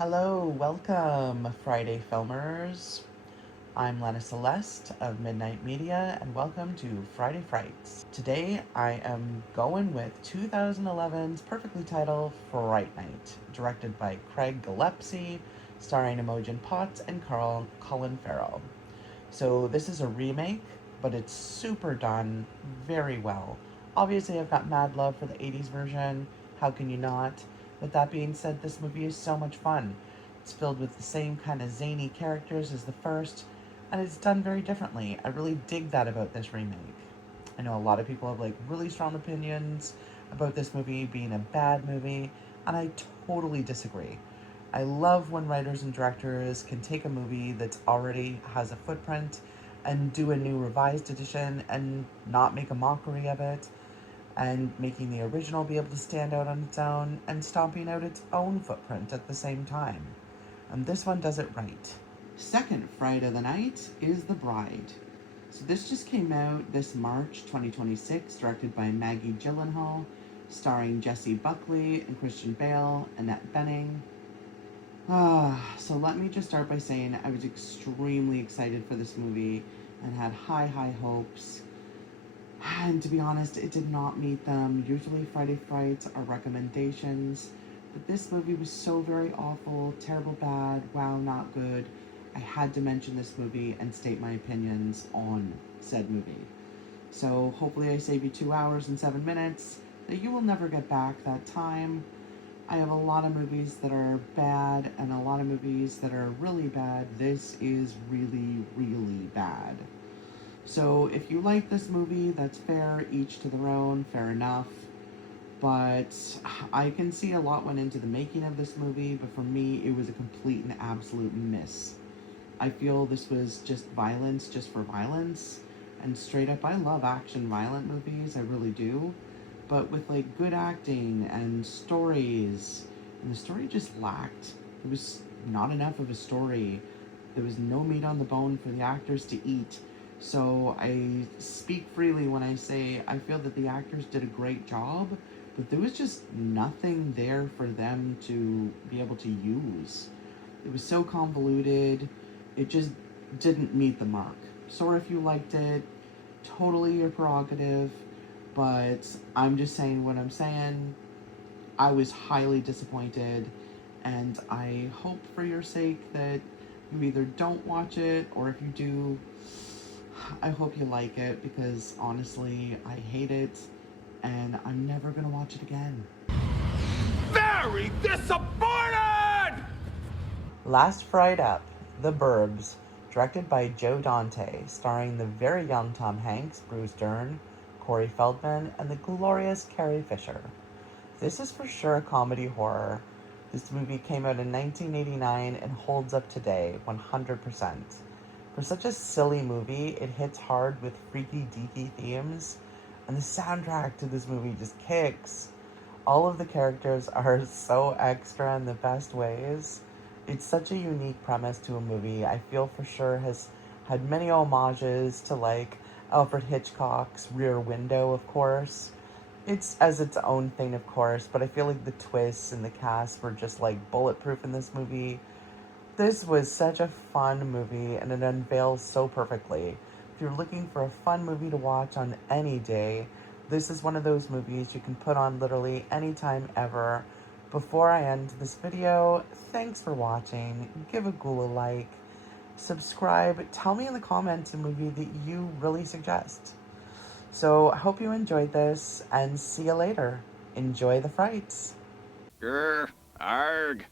Hello, welcome, Friday Filmers. I'm Lena Celeste of Midnight Media, and welcome to Friday Frights. Today, I am going with 2011's perfectly titled Fright Night, directed by Craig Gillespie, starring Imogen Potts and Colin Farrell. So, this is a remake, but it's super done very well. Obviously, I've got mad love for the 80s version. How can you not? With that being said, this movie is so much fun. It's filled with the same kind of zany characters as the first, and it's done very differently. I really dig that about this remake. I know a lot of people have really strong opinions about this movie being a bad movie, and I totally disagree. I love when writers and directors can take a movie that already has a footprint and do a new revised edition and not make a mockery of it, and making the original be able to stand out on its own and stomping out its own footprint at the same time. And this one does it right. Second Friday of the night is The Bride. So this just came out this March 2026, directed by Maggie Gyllenhaal, starring Jessie Buckley and Christian Bale, Annette Bening. So let me just start by saying I was extremely excited for this movie and had high hopes. And to be honest, it did not meet them. Usually Friday Frights are recommendations, but this movie was so very awful, terrible bad, wow, not good. I had to mention this movie and state my opinions on said movie. So hopefully I save you 2 hours and 7 minutes that you will never get back that time. I have a lot of movies that are bad and a lot of movies that are really bad. This is really bad. So if you like this movie, that's fair, each to their own, fair enough. But I can see a lot went into the making of this movie, but for me, it was a complete and absolute miss. I feel this was just violence just for violence. And straight up, I love action violent movies, I really do. But with good acting and stories, and the story just lacked. It was not enough of a story. There was no meat on the bone for the actors to eat. So I speak freely when I say I feel that the actors did a great job, but there was just nothing there for them to be able to use. It was so convoluted, it just didn't meet the mark. Sorry if you liked it, totally your prerogative, but I'm just saying what I'm saying. I was highly disappointed, and I hope for your sake that you either don't watch it, or if you do, I hope you like it, because honestly, I hate it, and I'm never gonna watch it again. Very disappointed! Last Fright Up, The Burbs, directed by Joe Dante, starring the very young Tom Hanks, Bruce Dern, Corey Feldman, and the glorious Carrie Fisher. This is for sure a comedy horror. This movie came out in 1989 and holds up today, 100%. For such a silly movie, it hits hard with freaky deaky themes, and the soundtrack to this movie just kicks. All of the characters are so extra in the best ways. It's such a unique premise to a movie. I feel for sure has had many homages to Alfred Hitchcock's Rear Window, of course. It's as its own thing, of course, but I feel like the twists and the cast were just bulletproof in this movie. This was such a fun movie, and it unveils so perfectly. If you're looking for a fun movie to watch on any day, this is one of those movies you can put on literally anytime ever. Before I end this video, thanks for watching. Give a ghoul a like. Subscribe. Tell me in the comments a movie that you really suggest. So I hope you enjoyed this, and see you later. Enjoy the frights. Grr, arg.